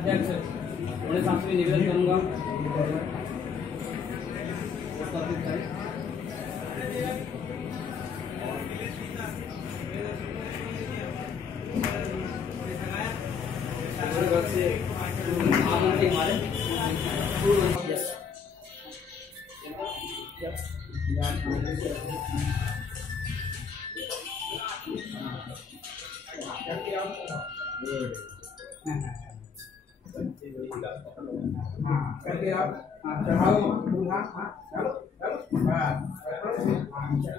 अध्यक्ष उन्हें साहब से निवेदन करूंगा। महामंत्री हमारे करके आप चढ़ाओ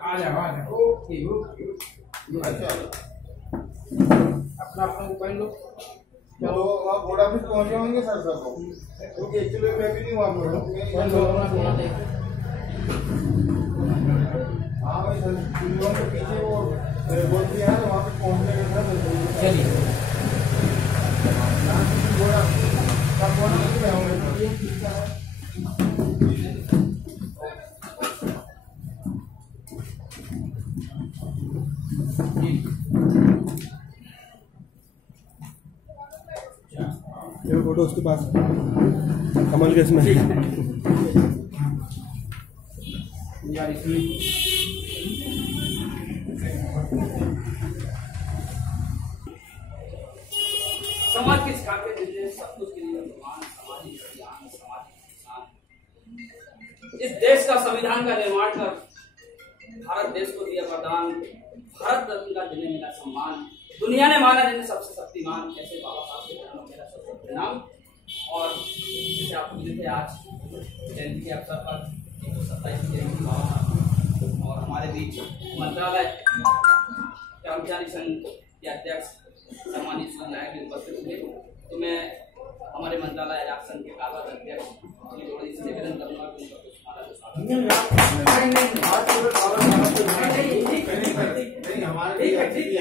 आ जाओ ओके ओके अपना अपना पहन लो। चलो आप बोर्ड ऑफिस पहुंचे होंगे सर सब क्योंकि एक्चुअली मैं भी नहीं वहाँ पर हाँ भाई सर के पीछे वो बोल दिया है वहाँ पे पहुँचने के बाद चलिए फोटो उसके पास कमल के इसमें समाज के सिखाते देते सब कुछ के लिए सामाजिक कल्याण सामाजिक किसान इस देश का संविधान का निर्माण कर भारत देश को दिया वरदान, भारत रत्न का जिन्हें मिला सम्मान, दुनिया ने माना जिन्हें सबसे शक्तिमान, ऐसे बाबा साहब के चरणों में मेरा सबसे प्रणाम। और जैसे आपको मिले थे आज जयंती के अवसर पर 127 जयंती बाबा साहब और हमारे बीच मंत्रालय कर्मचारी संघ के अध्यक्ष सम्मानित श्री नायक जी उपस्थित हुए। तो मैं हमारे मंत्रालय राज्य संघ के कालवा अध्यक्ष श्री जोड़ी से निवेदन करूंगा कि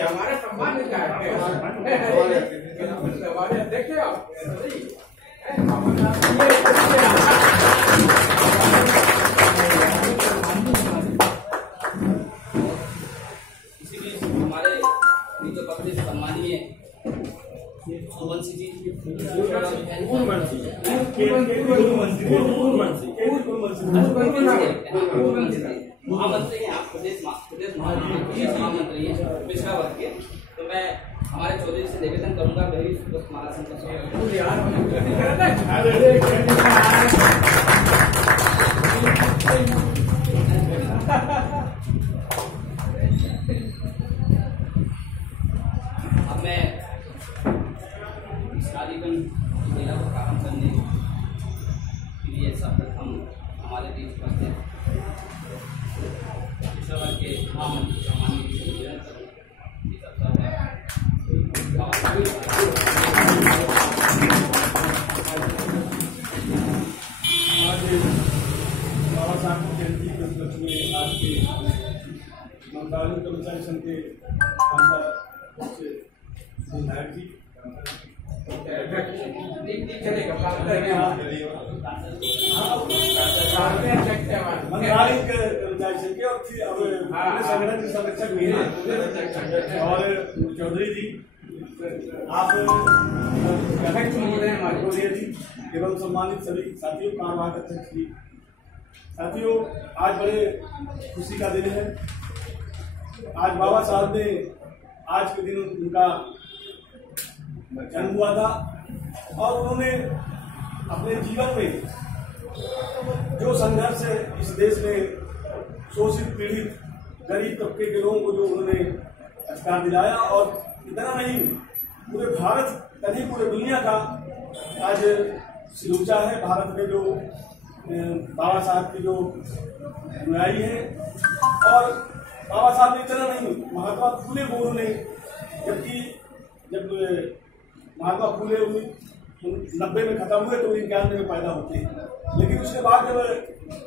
हमारा सम्मान देखते हो इसीलिए हमारे जो पद सम्मानीय सुबंशी जी महामंत्री हैं आप, प्रदेश महामंत्री हैं पिछड़ा वर्ग के। तो मैं हमारे चौधरी से निवेदन करूंगा मेरी हमारा अब मैं इस कार्यक्रम मेला को प्रारंभ करने के लिए सर्वप्रथम हमारे बीच उपस्थित पिछड़ा वर्ग के महामंत्री सम्मानित निवेदन करूंगा इस अवसर पर बाबा साहब की जयंती के उपलक्ष्य में आज के मंत्रालय कर्मचारी संघ के नायक जी मंत्रालय कर्मचारी संघ के और संगठन के संरक्षक भी हैं और चौधरी जी आप जी एवं सम्मानित सभी साथियों कार्यवाहक अध्यक्ष जी। साथियों आज बड़े खुशी का दिन है। आज बाबा साहब ने आज के दिन उनका जन्म हुआ था और उन्होंने अपने जीवन में जो संघर्ष है इस देश में शोषित पीड़ित गरीब तबके के लोगों को जो उन्होंने अधिकार दिलाया और इतना नहीं पूरे भारत नहीं पूरे दुनिया का आज सिलूचा है। भारत में जो बाबा साहब की जो अनुयायी है और बाबा साहब ने इतना नहीं महात्मा फूले को उन्होंने जब महात्मा फूले 90 में खत्म हुए तो 91 में पैदा होते हैं, लेकिन उसके बाद जब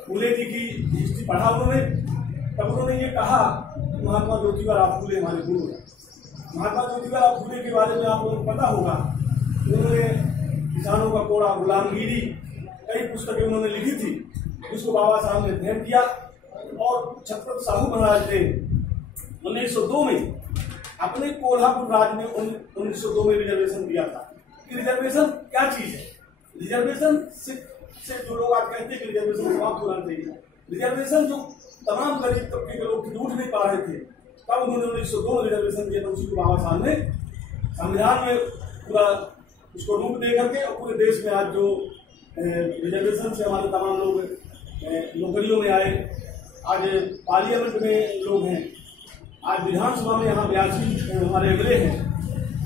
फूले जी की हिस्ट्री पढ़ा उन्होंने तब उन्होंने ये कहा महात्मा ज्योतिबा फूले हमारे गुरु। महात्मा ज्योतिबा फूले के बारे में आप लोगों को पता होगा, उन्होंने किसानों का कोड़ा गुलामगिरी कई पुस्तकें उन्होंने लिखी थी जिसको बाबा साहब ने अध्ययन किया। और छत्रपति साहू महाराज ने 1902 में अपने कोल्हापुर राज्य में 1902 में रिजर्वेशन दिया था कि रिजर्वेशन क्या चीज है। रिजर्वेशन से जो लोग आज कहते हैं कि रिजर्वेशन समाप्त होना चाहिए, रिजर्वेशन जो तमाम गरीब तबके के लोग उठ नहीं पा रहे थे, तब उन्होंने 1902 में रिजर्वेशन दिया था। उसी को बाबा साहब ने संविधान में पूरा उसको रूप दे करके और पूरे देश में आज जो रिजर्वेशन से हमारे तमाम लोग नौकरियों में आए, आज पार्लियामेंट में लोग हैं, आज विधानसभा में यहाँ 82 हमारे एमएलए हैं,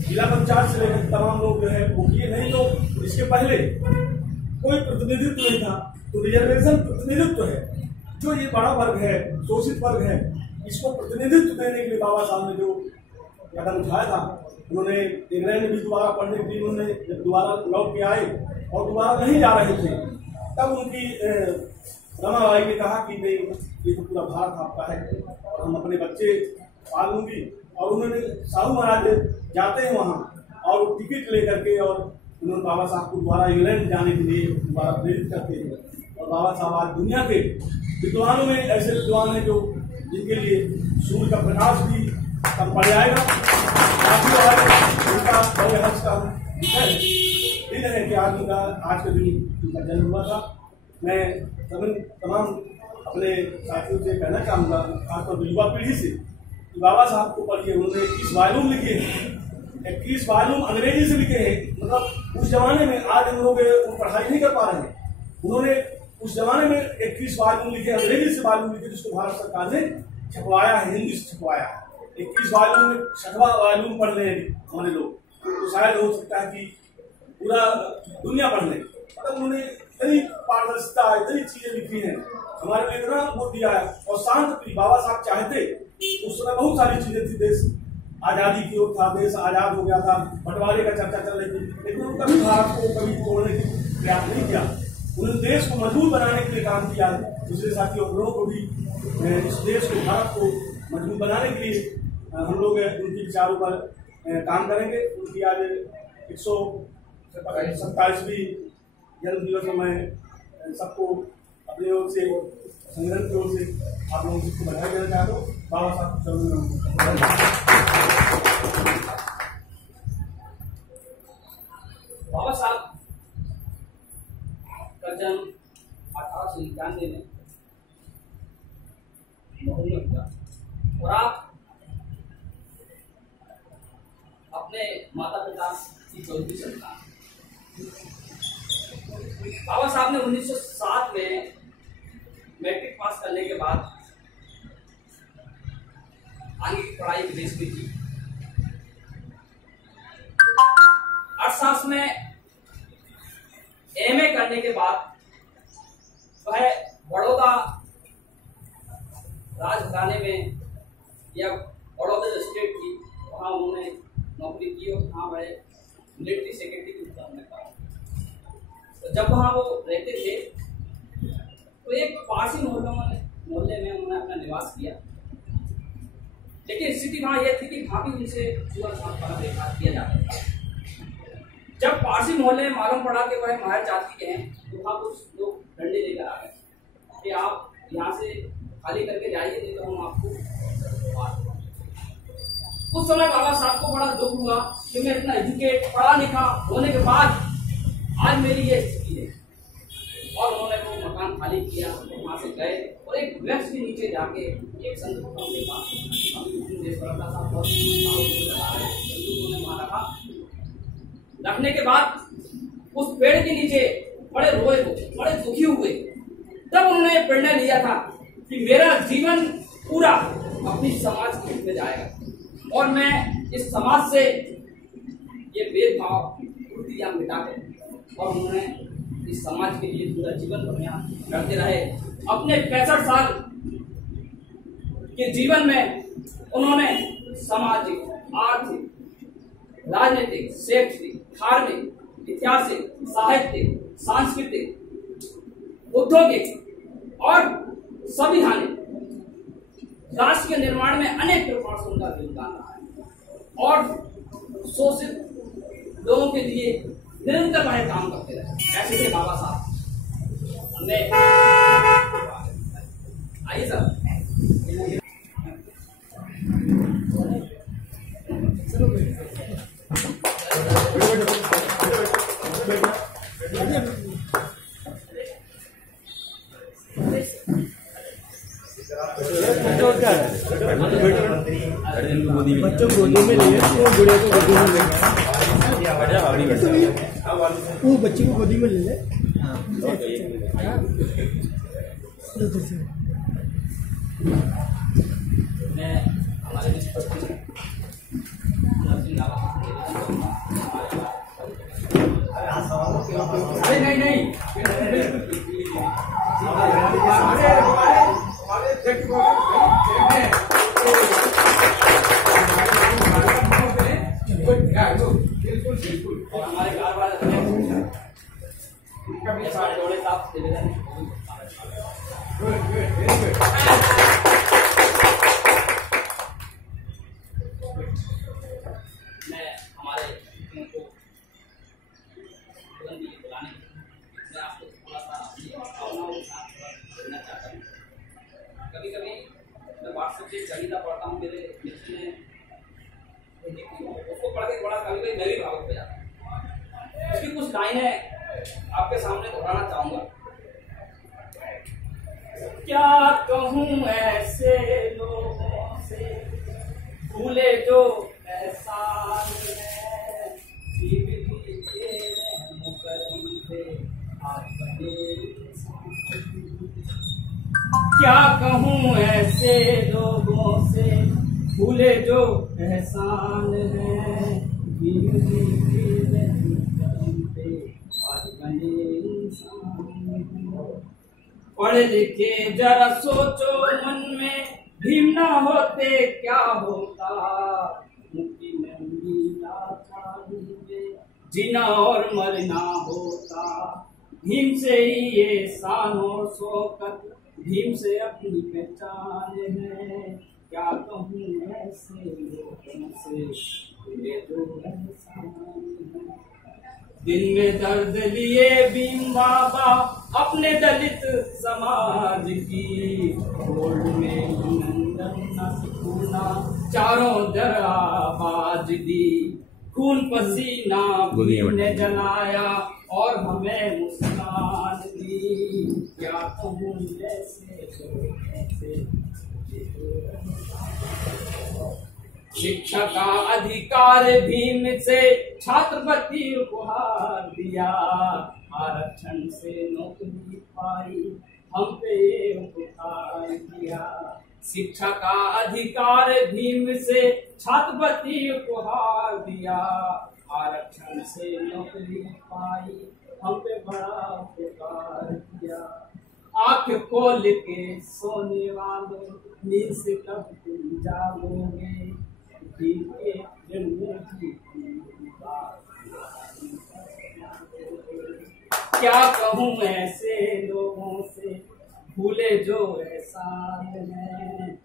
जिला पंचायत से लेकर तमाम लोग जो है वो किए। नहीं तो इसके पहले कोई प्रतिनिधित्व नहीं था। तो रिजर्वेशन प्रतिनिधित्व है। जो ये बड़ा वर्ग है, शोषित वर्ग है, इसको प्रतिनिधित्व देने के लिए बाबा साहब ने जो कदम उठाया था, उन्होंने इंग्लैंड में भी दोबारा पढ़ने के लिए उन्होंने जब दोबारा लौट के आए और दोबारा नहीं जा रहे थे, तब उनकी रमाबाई ने कहा कि नहीं, ये तो पूरा भारत आपका है और हम अपने बच्चे पाल लूंगी। और उन्होंने साहू महाराज जाते हैं वहाँ और टिकट लेकर के और उन्होंने बाबा साहब को दोबारा इंग्लैंड जाने के लिए दोबारा प्रेरित करते हैं। और बाबा साहब आज दुनिया के विद्वानों में ऐसे विद्वान हैं जो जिनके लिए सूर्य का प्रकाश भी कम पड़ जाएगा। उनका बड़े हर्ष का दिन है कि आज उनका आज के दिन उनका जन्म हुआ था। मैं तमाम अपने साथियों से कहना चाहूँगा, खासतौर युवा पीढ़ी से, कि बाबा साहब को पढ़िए। उन्होंने 21 वॉल्यूम लिखे हैं, 21 वॉल्यूम अंग्रेजी से लिखे हैं। मतलब उस जमाने में आज हम लोग पढ़ाई नहीं कर पा रहे हैं, उन्होंने उस जमाने में 21 वॉल्यूम लिखे, अंग्रेजी से वॉल्यूम लिखे, जिसको भारत सरकार ने छपवाया है, हिंदी से छपवाया है। 21 वॉल्यूम में 6वां वॉल्यूम पढ़ रहे हैं हमारे लोग, तो शायद हो सकता है कि पूरा दुनिया पढ़ ले। मतलब उन्होंने इतनी पारदर्शिता, इतनी चीजें लिखी हैं, हमारे लिए इतना वो दिया है। और शांति बाबा साहब चाहते, उस समय बहुत सारी चीजें थी, देश आजादी की ओर था, देश आजाद हो गया था, बंटवारे का चर्चा चल रही थी, लेकिन उन्होंने कभी भारत को कभी तोड़ने की प्रयास नहीं किया। उन्होंने देश को मजबूत बनाने के लिए काम किया है। दूसरे साथियों लोगों को भी इस देश को, भारत को मजबूत बनाने के लिए हम लोग उनके विचारों पर काम करेंगे। उनकी आज 127वीं जन्म दिवस में मैं सबको अपनी ओर से, संगठन की ओर से आप लोगों को बधाई देना चाहता हूँ। बाबा साहब बाबा साहब का जन्म 1891 में महू में हुआ और आप अपने माता पिता की चौथी संतान। बाबा साहब ने 1907 में मैट्रिक पास करने के बाद आगे की पढ़ाई विदेश में की। अर्थशास्त्र में एमए करने के बाद वह बड़ौदा राजघराने में या बड़ौदा जो स्टेट थी वहाँ उन्होंने नौकरी की और वहाँ बड़े मिलिट्री सेक्रेटरी के रूप में काम। तो जब वहाँ वो रहते थे तो एक पारसी मोहल्ले में उन्होंने अपना निवास किया, लेकिन स्थिति वहाँ यह थी कि वहाँ भी उनसे छुआ छूत वाला व्यवहार किया जाता था। जब पारसी मोहल्ले में मालूम पड़ा कि वह माहर जाति के हैं, तो वहाँ कुछ लोग डंडे लेकर आ गए कि आप यहाँ से खाली करके जाइए, नहीं तो हम आपको मार। उस समय बाबा साहब को बड़ा दुख हुआ कि मैं इतना एजुकेट पढ़ा लिखा होने के बाद आज मेरी ये स्थिति है। और उन्होंने वो मकान खाली किया, वहां से गए और एक वृक्ष के नीचे जाके एक संत के पास रखने के बाद उस पेड़ के नीचे बड़े रोए, बड़े दुखी हुए। तब उन्होंने निर्णय लिया था कि मेरा जीवन पूरा अपनी समाज के हित में जाएगा और मैं इस समाज से ये भेदभाव त्रुटियां मिटा कर, और उन्होंने इस समाज के लिए पूरा जीवन बढ़िया करते रहे। अपने 65 साल के जीवन में उन्होंने सामाजिक, आर्थिक, राजनीतिक, शैक्षणिक, धार्मिक, ऐतिहासिक, साहित्यिक, सांस्कृतिक, औद्योगिक और संवैधानिक राष्ट्र के निर्माण में अनेक प्रकार से उनका योगदान रहा है और शोषित लोगों के लिए निरंतर वह काम करते रहे। ऐसे थे बाबा साहब। आइए सर। बच्चों को गोदी में लिए वो बुढ़े को गोदी में ले वो बच्चे को गोदी में ले ले। मैं हमारे नहीं बिल्कुल बिल्कुल और हमारे कारवार जोड़े साहब निवेदन मैं हमारे को बुलाने मैं आपको थोड़ा सा अपनी भावनाओं के साथ जोड़ना चाहता हूँ। कभी कभी मैं व्हाट्सएप से कविता पढ़ता हूँ, मेरे मित्र ने उसको पढ़ के बड़ा कभी कभी मैं भी भावुक हो जाता हूँ। उसकी कुछ लाइनें आपके सामने दोहराना चाहूंगा। क्या कहूँ ऐसे लोगों से भूले जो एहसान है, क्या कहूँ ऐसे लोगों से भूले जो एहसान है, पढ़ लिखे जरा सोचो मन में भीम ना होते क्या होता, मुक्ति नंगी लाचारी में जीना और मरना होता। भीम से ही ये शान और शौकत, भीम से अपनी पहचान है। क्या कहूँ ऐसे लोगों से ये जो एहसान है। दिन में दर्द लिए भीम बाबा अपने दलित समाज की, गोल्ड में नंदन न सुना चारों दर आवाज दी। खून पसीना ने जलाया और हमें मुस्कान दी। क्या कहूँ ऐसे शिक्षा का अधिकार भीम से छात्रवृत्ति उपहार दिया, आरक्षण से नौकरी पाई हम पे उपकार दिया। शिक्षा का अधिकार भीम से छात्रवृत्ति उपहार दिया, आरक्षण से नौकरी पाई हम पे बड़ा उपकार दिया। आंख खोल के सोने वालों नींद से कब तुम जागोगे, क्या कहूँ ऐसे लोगों से भूले जो एहसान है,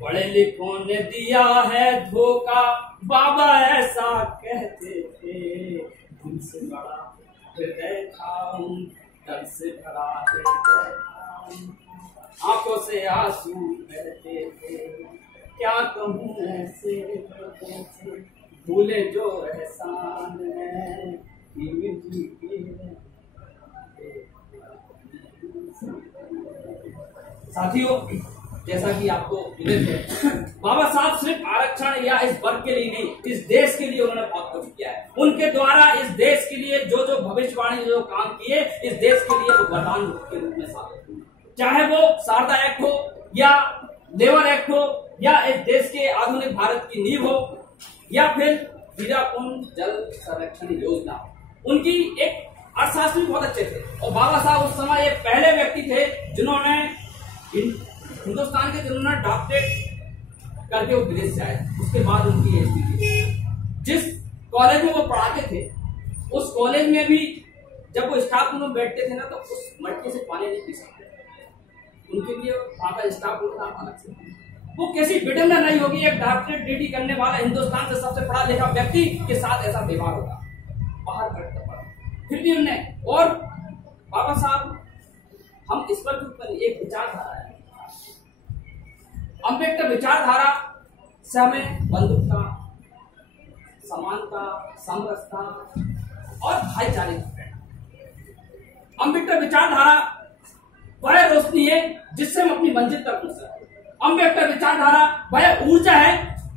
पढ़े लिखों ने दिया है धोखा, बाबा ऐसा कहते थे। उनसे बड़ा हृदय था, दर्द से भरा आंखों से आंसू बहते थे। क्या कहूँ ऐसे लोगों से भूले जो एहसान है, साथियों जैसा कि आपको विदित है, बाबा साहब सिर्फ आरक्षण या इस वर्ग के लिए नहीं, इस देश के लिए उन्होंने बहुत कुछ किया है। उनके द्वारा इस देश के लिए जो जो भविष्यवाणी जो काम किए, इस देश के लिए वो वरदान के रूप में साबित हुए। चाहे वो शारदा एक्ट हो या लेबर एक्ट हो या इस देश के आधुनिक भारत की नींव हो या फिर हीराकुंड जल संरक्षण योजना, उनकी एक अर्थशास्त्री बहुत अच्छे थे। और बाबा साहब उस समय एक पहले व्यक्ति थे जिन्होंने हिंदुस्तान के जिन्होंने डॉक्टरेट करके वो विदेश से आए। उसके बाद उनकी ये स्थिति, जिस कॉलेज में वो पढ़ाते थे उस कॉलेज में भी जब वो स्टाफ रूम में बैठते थे ना, तो उस मटके से पानी नहीं पी सकते। उनके लिए वहां का स्टाफ रूम था अलग से। वो कैसी विडंबना नहीं होगी एक डॉक्टरेट डिग्री करने वाला हिंदुस्तान से सबसे पढ़ा लिखा व्यक्ति के साथ ऐसा व्यवहार होगा, बाहर बैठकर पढ़ा। फिर भी उनने, और बाबा साहब हम इस पर एक विचारधारा है, अम्बेडकर विचारधारा से हमें बंधुता, समानता, समरसता और भाईचारे का अम्बेडकर विचारधारा वह रोशनी है जिससे हम अपनी मंजिल तक पहुंच सकते। अम्बेडकर विचारधारा वह ऊर्जा है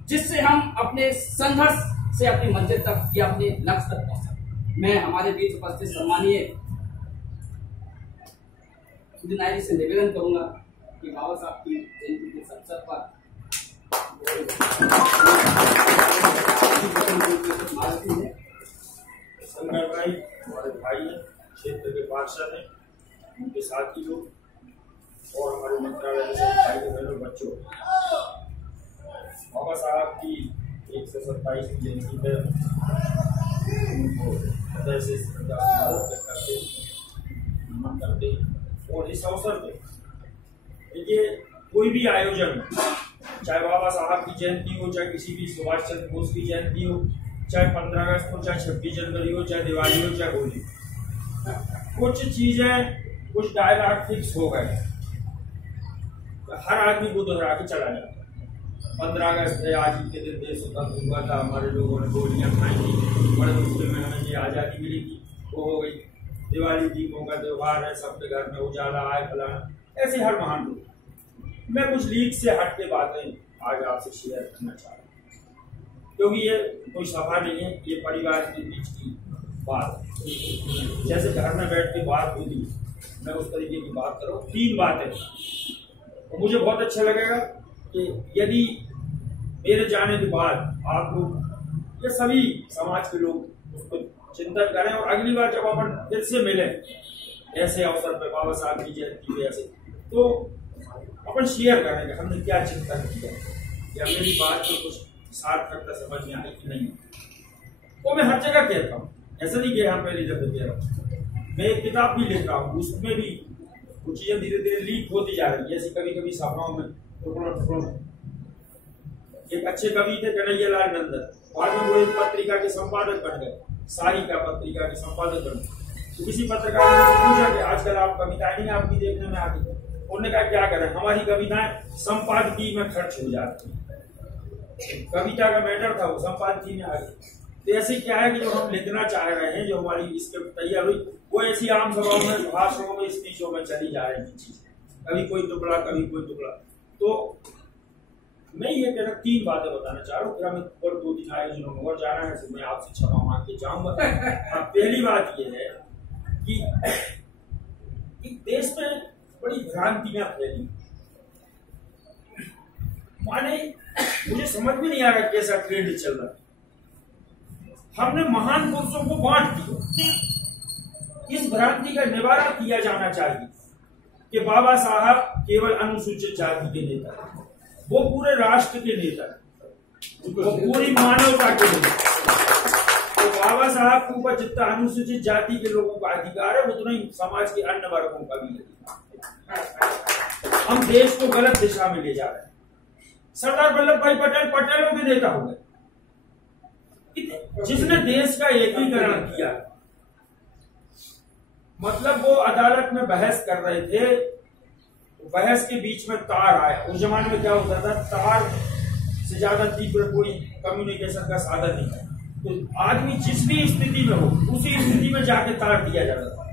जिससे हम अपने संघर्ष से अपनी मंजिल तक या अपने लक्ष्य तक पहुंच सकते। मैं हमारे बीच उपस्थित सम्मानीय सुधीर नायक से निवेदन करूंगा कि बाबा साहब की जयंती के अवसर पर संघर्ष भाई हमारे भाई हैं, क्षेत्र के पार्षद हैं, उनके साथी लोग और हमारे मंत्रालय से भाई बहनों बच्चों, बाबा साहब की 127वीं जयंती पर उनको हृदय से श्रद्धांजलि करते नमन करते। और इस अवसर पे देखिए कोई भी आयोजन, चाहे बाबा साहब की जयंती हो, चाहे किसी भी सुभाष चंद्र बोस की जयंती हो, चाहे 15 अगस्त हो, चाहे 26 जनवरी हो, चाहे दिवाली हो, चाहे होली, कुछ चीजें कुछ डायलॉग फिक्स हो गए, हर आदमी को दोहरा के चला जाता। 15 अगस्त है, आज ही के दिन देश स्वतंत्र हुआ था, हमारे लोगों ने गोलियां खाई थी, बड़े मुश्किल में हमें ये आज़ादी मिली थी, वो हो गई। दिवाली दीपों का त्योहार है, सबके घर में उजाला आए फलाना, ऐसे हर महान लोग। मैं कुछ लीक से हट के बातें आज आपसे शेयर करना चाह रहा हूँ, क्योंकि ये कोई सभा नहीं है, ये परिवार के बीच की बात। जैसे घर में बैठ के बात हुई थी, मैं उस तरीके की बात करूँ। 3 बातें तो मुझे बहुत अच्छा लगेगा कि यदि मेरे जाने के बाद आप लोग ये सभी समाज के लोग उसको चिंतन करें, और अगली बार जब अपन फिर से मिले ऐसे अवसर पर बाबा साहब की जयंती पे ऐसे, तो अपन शेयर करेंगे हमने क्या चिंतन किया, या मेरी बात को कुछ सार्थकता समझ में आई कि नहीं। वो मैं हर जगह कहता हूँ, ऐसा नहीं कि यहाँ पहली दफे कह रहा हूँ। मैं एक किताब भी लिख रहा हूँ, उसमें भी कुछ चीजें धीरे धीरे लीक होती जा रही है। जैसे कभी कभी सभाओं में टुकड़ों एक अच्छे कवि थे कन्हैयालाल नंदन, बाद में वो एक पत्रिका के संपादक बन गए, सारिका पत्रिका के संपादक बन गए। तो किसी पत्रकार ने पूछा कि आजकल आप कविताएं नहीं आपकी देखने में आती, उन्होंने कहा क्या करें, हमारी कविताएं संपादकीय में खर्च हो जाती है। कविता का मैटर था वो संपादकीय में आ गई। तो ऐसे क्या है कि जो हम लिखना चाह रहे हैं, जो हमारी स्क्रिप्ट तैयार हुई, वो ऐसी आम सभाओं में, भाषणों में, स्पीचों में चली जा रही चीज, कभी कोई टुकड़ा कभी कोई टुकड़ा। तो मैं ये कहना 3 बातें बताना चाह रहा हूँ, फिर हमें और 2-3 आयोजनों में और जाना है, तो मैं आपसे क्षमा मांग के जाऊंगा। पहली बात ये है कि देश में बड़ी भ्रांतियां फैली, माने मुझे समझ में नहीं आ रहा कैसा ट्रेंड चल रहा है। हमने महान पुरुषों को बांट दिया, इस भ्रांति का निवारण किया जाना चाहिए कि बाबा साहब केवल अनुसूचित जाति के नेता, वो पूरे राष्ट्र के नेता, वो पूरी मानवता के नेता। तो बाबा साहब के ऊपर जितना अनुसूचित जाति के लोगों का अधिकार है, उतना ही समाज के अन्य वर्गों का भी अधिकार। हम देश को गलत दिशा में ले जा रहे हैं। सरदार वल्लभ भाई पटेल पटेलों के नेता हो गए, जिसने देश का एकीकरण किया। मतलब वो अदालत में बहस कर रहे थे, बहस के बीच में तार आया। उस जमाने में क्या होता था, तार से ज्यादा तीव्र कोई कम्युनिकेशन का साधन नहीं है, तो आदमी जिस भी स्थिति में हो उसी स्थिति में जाके तार दिया जाता था।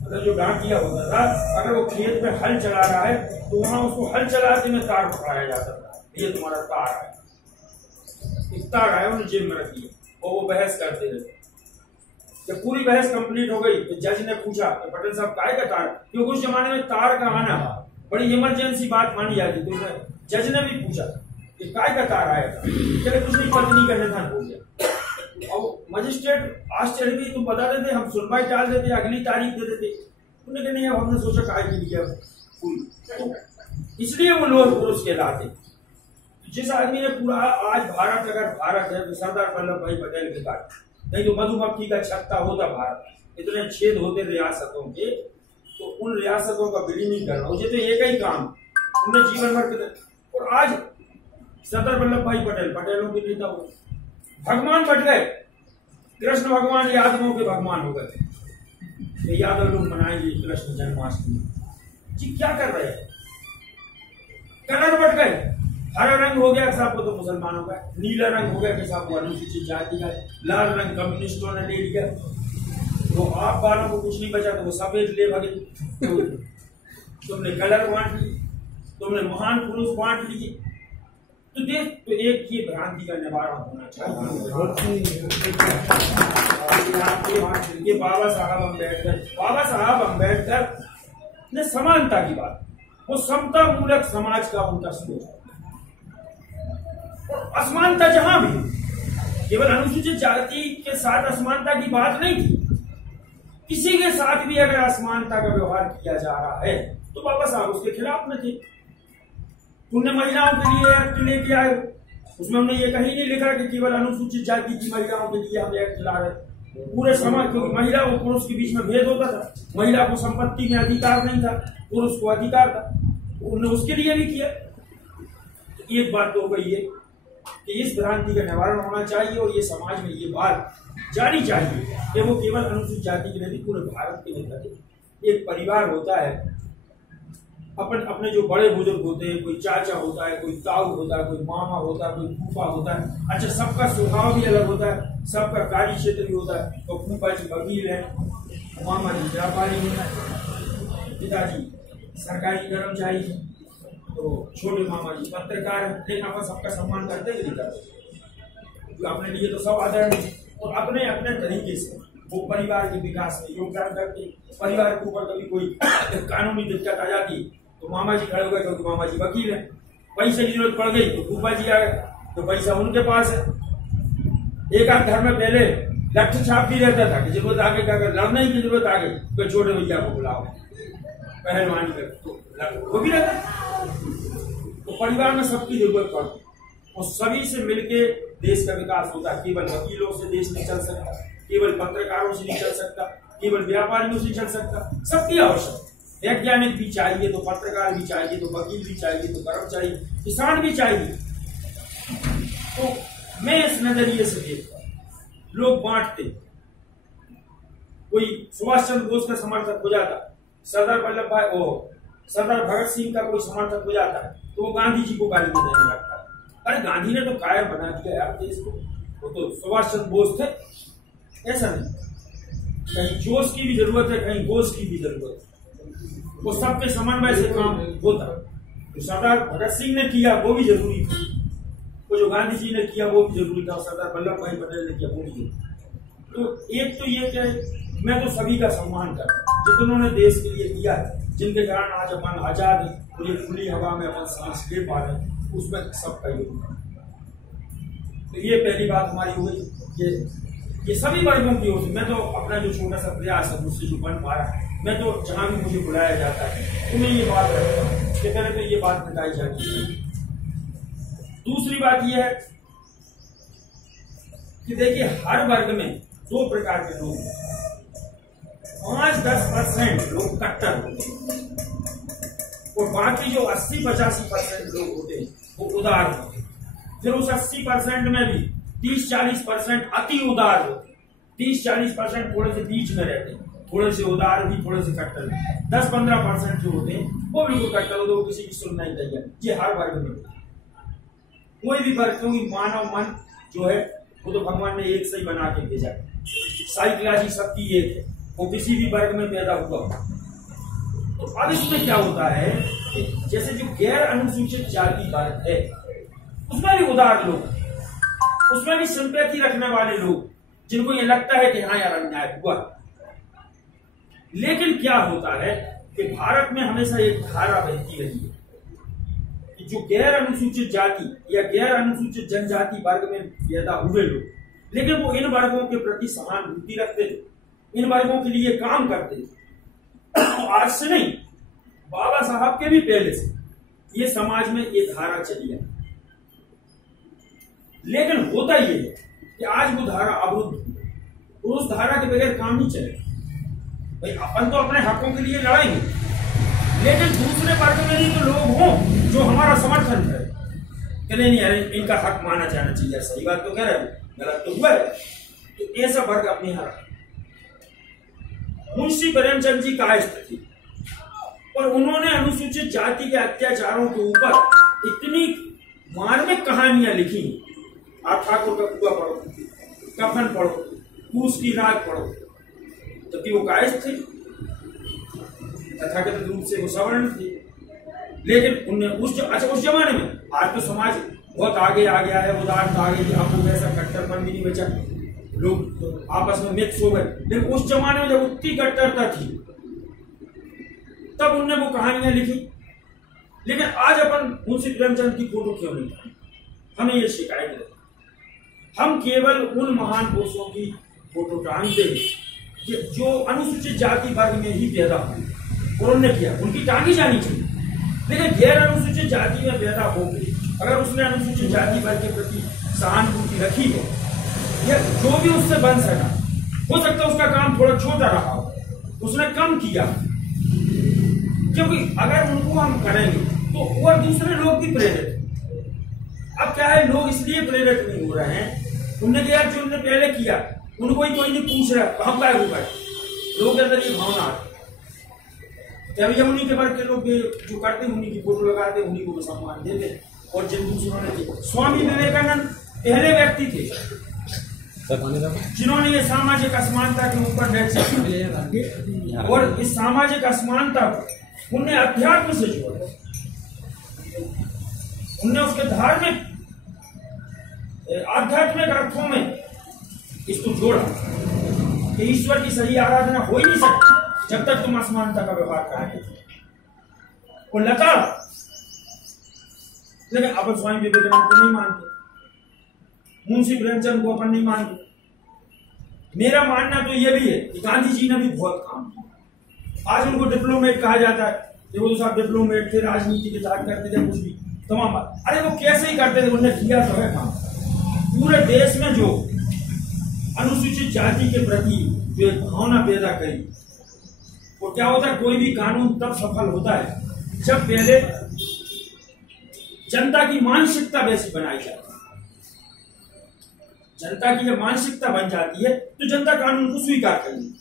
मतलब जो डांटिया होता था, अगर वो खेत में हल चला रहा है तो वहां उसको हल चलाते में तार पकड़ाया जाता था, ये तुम्हारा तार है। तार आया, उन्हें जेब में रखी और वो बहस करते रहे। जब पूरी बहस कंप्लीट हो गई तो जज ने पूछा कि पटेल साहब काय का तार, क्योंकि उस जमाने में तार का आना बड़ी इमरजेंसी बात मानी जाती। तो जज ने भी पूछा कि काय का तार आया था, चले कुछ नहीं, पत्नी का निधन हो गया। और मजिस्ट्रेट आश्चर्य भी, तुम बता देते, हम सुनवाई टाल देते, अगली तारीख दे देते। उन्होंने कहा नहीं, हमने सोचा काय के लिए, तो इसलिए वो लोग पुरुष कहलाते। जिस आदमी ने पूरा आज भारत, अगर भारत है तो सरदार वल्लभ भाई पटेल के कारण, नहीं तो मधुमक्खी का छत्ता होता भारत। इतने छेद होते रियासतों के, तो उन रियासतों का विलीनीकरण हो जाए तो एक ही काम उन्हें जीवन भर। और आज सरदार वल्लभ भाई पटेल पटेलों के नेता हो, भगवान बट गए। कृष्ण भगवान यादवों के भगवान हो गए, तो यादव लोग मनाएंगे कृष्ण जन्माष्टमी जी, क्या कर रहे हैं? कलर बट गए, हरा रंग हो गया साहब को तो मुसलमानों का, नीला रंग हो गया कि साहब को अनुसूचित जाति का, लाल रंग कम्युनिस्टों ने ले लिया। तो आप वालों को कुछ नहीं बचा तो वो सफेद ले भगे। तुमने कलर बांट लिए, तुमने महान पुरुष बांट लिए। तो देख, तो एक ये भ्रांति का निवारण होना चाहिए। ये बाबा साहब अम्बेडकर ने समानता की बात, वो समता मूलक समाज का उनका सोच है। और असमानता जहां भी, केवल अनुसूचित जाति के साथ असमानता की बात नहीं थी, किसी के साथ भी अगर असमानता का व्यवहार किया जा रहा है तो बाबा साहब उसके खिलाफ में थे। उन्होंने महिलाओं के लिए एक्ट लेके आए, उसमें हमने ये कहीं नहीं लिखा कि केवल अनुसूचित जाति की महिलाओं के लिए हम एक्ट ला रहे, पूरे समाज, क्योंकि महिला और पुरुष के बीच में भेद होता था, महिला को संपत्ति में अधिकार नहीं था, पुरुष को अधिकार था, उन्होंने उसके लिए भी किया। तो एक बात तो हो गई है कि इस भ्रांति का निवारण होना चाहिए और ये समाज में ये बात जानी चाहिए कि वो केवल अनुसूचित जाति के नहीं, पूरे भारत के लिए एक परिवार होता है, अपने जो बड़े बुजुर्ग होते हैं, कोई चाचा होता है, कोई ताऊ होता है, कोई मामा होता है, कोई फूफा होता है। अच्छा, सबका स्वभाव भी अलग होता है, सबका कार्य क्षेत्र भी होता है। तो फूफा जी वकील है, मामा जी व्यापारी है, पिताजी सरकारी कर्मचारी है, तो छोटे मामा जी पत्रकार है। लेकिन अपन सबका सम्मान करते ही नहीं करते, अपने लिए तो सब आदरणीय है और अपने अपने तरीके से वो परिवार के विकास में योगदान करते। परिवार के ऊपर कभी कोई कानूनी दिक्कत आ जाती तो मामा जी खड़े हो गए, क्योंकि मामा जी वकील है। पैसे की जरूरत पड़ गई तो फूफा जी आ गए, तो पैसा उनके पास है। एक आध घर में पहले लठ छाप भी रहता था कि जरूरत आगे क्या कर, लड़ने की जरूरत आ गई तो छोटे भैया को बुलाओ, पहलवानी कर, तो वो भी रहता। तो परिवार में सबकी जरूरत पड़ती और सभी से मिलके देश का विकास होता है। केवल वकीलों से देश नहीं चल सकता, केवल पत्रकारों से नहीं चल सकता, केवल व्यापारियों से चल सकता, सबकी आवश्यकता। वैज्ञानिक भी चाहिए तो पत्रकार भी चाहिए, तो वकील भी चाहिए, तो कर्मचारी किसान भी चाहिए। तो मैं इस नजरिए से देखता हूं, लोग बांटते, कोई सुभाष चंद्र बोस का समर्थक हो जाता, सरदार भगत सिंह का कोई समर्थक हो जाता है तो वो गांधी जी को गाली देने लगता है। अरे गांधी ने तो कायम बना दिया यार देश को, वो तो सुभाष चंद्र बोस थे। ऐसा नहीं, कहीं जोश की भी जरूरत है, कहीं बोस की भी जरूरत है, वो सबके समन्वय से काम होता। तो सरदार भगत सिंह ने किया वो भी जरूरी था, वो जो गांधी जी ने किया वो भी जरूरी था, सरदार वल्लभ भाई पटेल ने किया वो भी जरूरी। तो एक तो ये कि मैं तो सभी का सम्मान करता, जिन्होंने देश के लिए किया है, जिनके कारण आज अपन आजाद है, पूरी खुली हवा में अपन सांस ले पा रहे हैं, उसमें सबका योगदान। तो ये पहली बात हमारी हो गई। ये सभी वर्गों की होती। मैं तो अपना जो छोटा सा प्रयास है मुझसे जो बन पा रहा है, मैं तो जहां भी मुझे बुलाया जाता है तो मैं ये बात रखता हूँ कि पहले तो ये बात बताई जानी चाहिए। दूसरी बात यह है कि देखिए, हर वर्ग में दो प्रकार के लोग हैं। 5-10% लोग कट्टर होते हैं और बाकी जो 80-85% लोग होते हैं वो उदार होते हैं। फिर उस 80% में भी 30-40% अति उदार होते हैं, 30-40% थोड़े से बीच में रहते हैं, थोड़े से उदार भी, थोड़े से कट्टर भी। 10-15% जो होते हैं वो बिल्कुल कट्टर होते हैं, वो किसी की सुनना ही तैयार। ये हर वर्ग में कोई भी वर्ग, क्योंकि मानव मन जो है वो तो भगवान ने एक से ही बना के भेजा, साइकोलॉजी सबकी एक है, वो किसी भी वर्ग में पैदा हुआ। तो अब इसमें क्या होता है कि जैसे जो गैर अनुसूचित जाति वर्ग है उसमें भी उदार लोग, उसमें भी सिंपैथी रखने वाले लोग, जिनको ये लगता है कि हाँ यार अन्याय हुआ। लेकिन क्या होता है कि भारत में हमेशा एक धारा बहती रही है कि जो गैर अनुसूचित जाति या गैर अनुसूचित जनजाति वर्ग में पैदा हुए लोग, लेकिन वो इन वर्गों के प्रति सहानुभूति रखते थे, इन वर्गों के लिए काम करते थे। आज से नहीं, बाबा साहब के भी पहले से ये समाज में ये धारा चली है। लेकिन होता ये है कि आज वो धारा अवरुद्ध है और उस धारा के बगैर काम नहीं चलेगा। भाई अपन तो अपने हकों के लिए लड़ाएंगे, लेकिन दूसरे वर्ग में भी तो लोग हों जो हमारा समर्थन करें कि नहीं अरे इनका हक माना जाना चाहिए। सही बात तो कह रहे हैं, गलत तो हुआ है। तो ऐसा वर्ग अपने यहाँ रखा। मुंशी प्रेमचंद जी कायस्थ थे और उन्होंने अनुसूचित जाति के अत्याचारों के ऊपर इतनी मार्मिक कहानियां लिखी। आप ठाकुर का कुआ पढ़ो, कफन पढ़ो, कूस की राग पढ़ो, जबकि वो कायस्थ थे, तथाकथित रूप से वो सवर्ण थे। लेकिन उनने उस जमाने में, आज तो समाज बहुत आगे आ गया है, उदारता आ गई, अब वो वैसा कट्टरपन भी नहीं बचा, लोग आपस में मिक्स हो गए। लेकिन उस जमाने में जब उतनी कट्टरता थी तब उनने वो कहानियां लिखी। लेकिन आज अपन मुंशी प्रेमचंद की फोटो क्यों नहीं पाए? हमें ये शिकायत है। हम केवल उन महान पुरुषों की फोटो टांगते हैं जो अनुसूचित जाति वर्ग में ही पैदा हुए और उन्होंने किया, उनकी टांगी जानी चाहिए। लेकिन गैर अनुसूचित जाति में पैदा हो गई, अगर उसने अनुसूचित जाति वर्ग के प्रति सहानुभूति रखी है या जो भी उससे बन सका, हो सकता है उसका काम थोड़ा छोटा रहा हो, उसने कम किया, क्योंकि अगर उनको हम करेंगे तो और दूसरे लोग भी प्रेरित। अब क्या है, लोग इसलिए प्रेरित नहीं हो रहे हैं, उनने क्या जो उन्होंने पहले किया उनको ही कोई नहीं पूछ रहा, हम क्या होगा, लोगों के अंदर ये भावना आती है। भैया उन्हीं के वर्ग के लोग जो करते हैं उन्हीं की फोटो लगाते, उन्हीं को सम्मान देते। और जिन दूसरों ने, स्वामी विवेकानंद पहले व्यक्ति थे जिन्होंने ये सामाजिक असमानता के ऊपर लेक्चर, और इस सामाजिक असमानता को उनने अध्यात्म से जोड़ा, उनने उसके धार्मिक आध्यात्मिक अर्थों में इसको जोड़ा कि ईश्वर की सही आराधना हो ही नहीं सकती जब तक तुम असमानता का व्यवहार कराते वो लता। लेकिन अपन स्वामी विवेकानंद को नहीं मानते, मुंशी प्रेमचंद को अपन नहीं मानते। मेरा मानना तो यह भी है कि गांधी जी ने भी बहुत काम किया। आज उनको डिप्लोमेट कहा जाता है, देखो तो साहब डिप्लोमेट थे, राजनीति के साथ करते थे, कुछ भी तमाम बात। अरे वो कैसे ही करते थे, उन्होंने किया तो है काम। पूरे देश में जो अनुसूचित जाति के प्रति जो एक भावना पैदा करी, वो क्या होता है, कोई भी कानून तब सफल होता है जब पहले जनता की मानसिकता वैसी बनाई जाती है। जनता की जब मानसिकता बन जाती है तो जनता कानून को स्वीकार करेगी।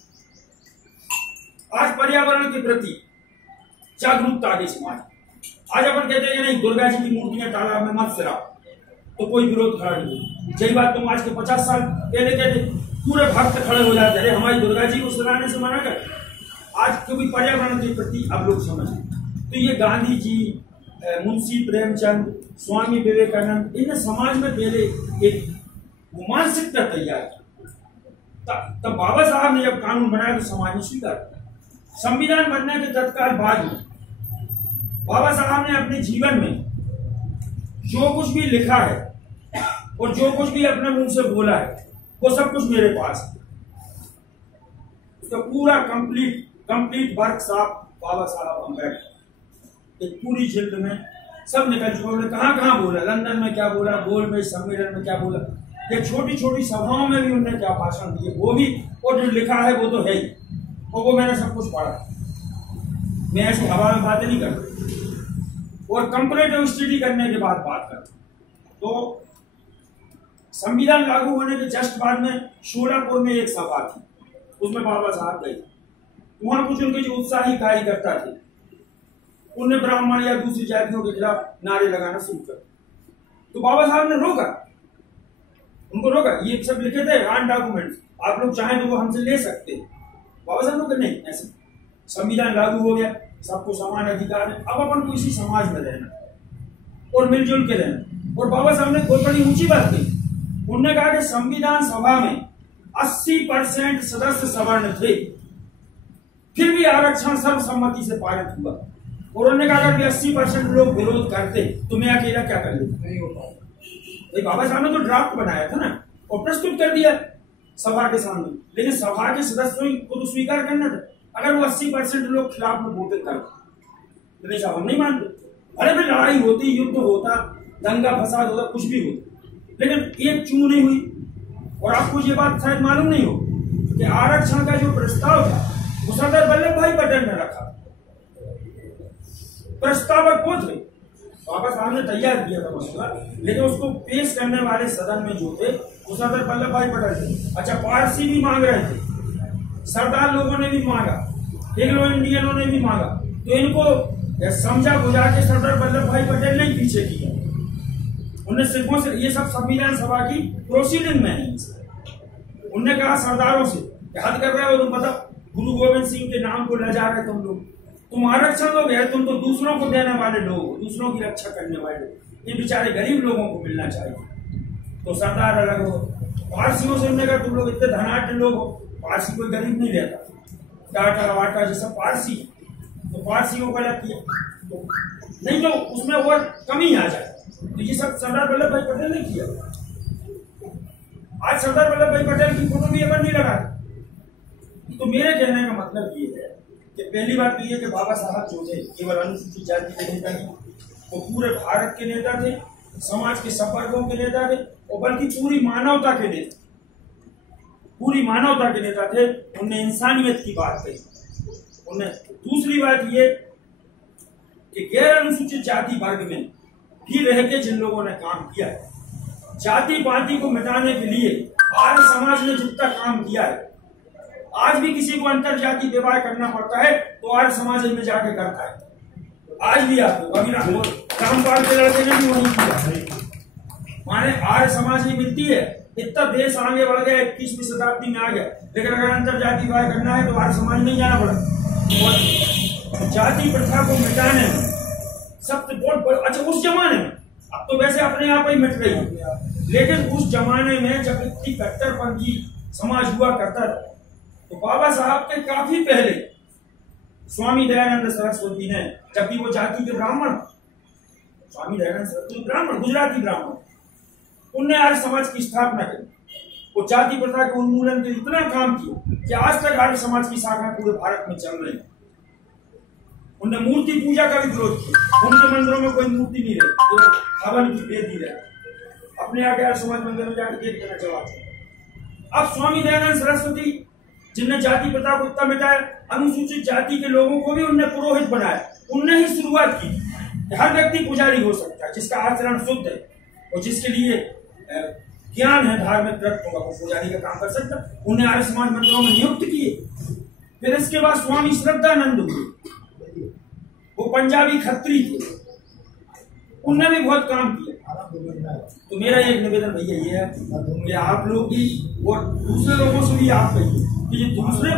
आज पर्यावरण के प्रति जागरूकता आ गई समाज। आज अपन कहते हैं नहीं, दुर्गा जी की मूर्तियां तालाब में मत फिराओ, तो कोई विरोध खड़ा नहीं। यही बात तुम आज के 50 साल पहले कहते, पूरे भक्त खड़े हो जाते हैं, हमारी दुर्गा जी को सराहने से मना कर। आज क्योंकि पर्यावरण के प्रति अब लोग समझ, तो ये गांधी जी, मुंशी प्रेमचंद, स्वामी विवेकानंद, इन समाज में पहले एक मानसिकता तैयार की। तब बाबा साहब ने जब कानून बनाया तो समाज ने स्वीकार। संविधान बनने के तत्काल बाद में बाबा साहब ने अपने जीवन में जो कुछ भी लिखा है और जो कुछ भी अपने मुंह से बोला है वो सब कुछ मेरे पास है। उसका पूरा कंप्लीट वर्क साहब बाबा साहब अम्बेडकर एक पूरी जिल्द में सब निकल चुका। उन्होंने कहाँ बोला, लंदन में क्या बोला, गोल में सम्मेलन में क्या बोला, ये छोटी छोटी सभाओं में भी उन्होंने क्या भाषण दिए, वो भी, और जो लिखा है वो तो है ही, और वो मैंने सब कुछ पढ़ा। मैं ऐसी हवा में बातें नहीं करता, और कंपैरेटिव स्टडी करने के बाद बात करता। तो संविधान लागू होने के जस्ट बाद में शोलापुर में एक सभा थी, उसमें बाबा साहब गए। वहां कुछ उनके जो उत्साही कार्यकर्ता थे उन्हें ब्राह्मण या दूसरी जातियों के खिलाफ नारे लगाना शुरू कर। तो बाबा साहब ने रोका, उनको रोका। ये सब लिखे थे ऑन डॉक्यूमेंट्स, आप लोग चाहें तो वो हमसे ले सकते हैं। बाबा साहब ने नहीं, ऐसे संविधान लागू हो गया, सबको समान अधिकार है, अब अपन को इसी समाज में रहना और मिलजुल के रहना। और बाबा साहब ने बहुत बड़ी ऊंची बात कही, उन्होंने कहा कि संविधान सभा में 80% सदस्य सवर्ण थे, फिर भी आरक्षण सर्वसम्मति से पारित हुआ। और उन्होंने कहा कि 80% लोग विरोध करते तो मैं अकेला क्या कर लेता, नहीं हो पाता। बाबा साहब ने तो ड्राफ्ट बनाया था ना और प्रस्तुत कर दिया सभा के सामने, लेकिन सभा के सदस्यों को तो स्वीकार करना था। अगर वो 80% लोग खिलाफ में वोट करते तो नहीं साहब हम नहीं मानते। अरे भाई लड़ाई होती, युद्ध होता, दंगा फसाद होता, कुछ भी होता, लेकिन एक चूं नहीं हुई। और आपको ये बात शायद मालूम नहीं हो कि आरक्षण का जो प्रस्ताव था वो सरदार वल्लभ भाई पटेल ने रखा, प्रस्तावक वो थे, बाबा साहब ने तैयार किया था मसला, लेकिन उसको पेश करने वाले सदन में जो थे वो सरदार वल्लभ भाई पटेल थे। अच्छा, पारसी भी मांग रहे थे, सरदार लोगों ने भी मांगा, एंग्लो इंडियनों ने भी मांगा, तो इनको समझा बुझा के सरदार वल्लभ भाई पटेल ने पीछे किया। उन्होंने सिखों से, ये सब संविधान सभा की प्रोसीडिंग में है, उनने कहा सरदारों से हद कर रहे हो तुम बताओ, गुरु गोविंद सिंह के नाम को ले जा रहे तुम लोग। तुम आरक्षण लोग है, तुम तो दूसरों को देने वाले लोग, दूसरों की रक्षा करने वाले लोग। ये बेचारे गरीब लोगों को मिलना चाहिए। तो सरदार अलग हो, पारसियों से हमने कहा तुम लोग इतने धनाढ़ लोग हो, पारसी कोई गरीब नहीं रहता, टाटा वाटा जैसा पारसी, तो पारसियों को अलग किया, तो नहीं तो उसमें और कमी आ जाए। तो ये सब सरदार वल्लभ भाई पटेल ने किया। आज सरदार वल्लभ भाई पटेल की फोटो भी अगर नहीं लगा। तो मेरे कहने का मतलब ये है कि पहली बात तो ये कि बाबा साहब जो थे केवल अनुसूचित जाति के नेता नहीं, वो पूरे भारत के नेता थे, समाज के सब वर्गों के नेता थे, और बल्कि पूरी मानवता के नेता, पूरी मानवता के नेता थे। उनने इंसानियत की बात कही। उनने दूसरी बात ये कि गैर अनुसूचित जाति वर्ग में भी रह के जिन लोगों ने काम किया है, जाति पाति को मिटाने के लिए आर्य समाज ने जितना काम किया है, आज भी किसी को अंतर जाति विवाह करना पड़ता है तो आर्य समाज में जाके करता है। आज भी आपको अभी रामपाल के लड़के ने भी वही किया। माने आर्य समाज ही मिलती है। इतना देश आगे बढ़ गया, 21वीं शताब्दी में आ गया, लेकिन अगर अंतर जाति विवाह करना है तो आर्य समाज नहीं जाना पड़ा। और जाति प्रथा को मिटाने में सबसे बहुत अच्छा उस जमाने में, अब तो वैसे अपने आप ही मिट रही है, लेकिन उस जमाने में जब इतनी कट्टरपंथी समाज हुआ करता था, तो बाबा साहब के काफी पहले स्वामी दयानंद सरस्वती ने, जबकि वो जाति के ब्राह्मण, स्वामी दयानंद सरस्वती ब्राह्मण, गुजराती ब्राह्मण, उनने आर्य समाज की स्थापना करी। वो जाति प्रथा के उन्मूलन के इतना काम किया कि आज तक आर्य समाज की शाखा पूरे भारत में चल रही है। उन्होंने मूर्ति पूजा का भी विरोध किया। उनके मंदिरों में कोई मूर्ति नहीं रही, तो हवन की बेदी रहे। अपने आगे आर्य समाज मंदिर में जाकर देख देना जवाब। अब स्वामी दयानंद सरस्वती जिनने जाति प्रथा को इतना मिटाया, अनुसूचित जाति के लोगों को भी उनने पुरोहित बनाया। उनने ही शुरुआत की कि हर व्यक्ति पुजारी हो सकता है जिसका आचरण शुद्ध है और जिसके लिए ज्ञान है, धार्मिक तत्वों का, वो पुजारी का काम कर सकता। उन्हें आर्य समाज मंदिरों में नियुक्त किए। फिर इसके बाद स्वामी श्रद्धानंद हुए, वो पंजाबी खत्री थे, उनने भी बहुत काम किया। तो मेरा एक निवेदन भैया ये है कि आप लोग भी और दूसरे लोगों से भी आप कहिए कि ये दूसरे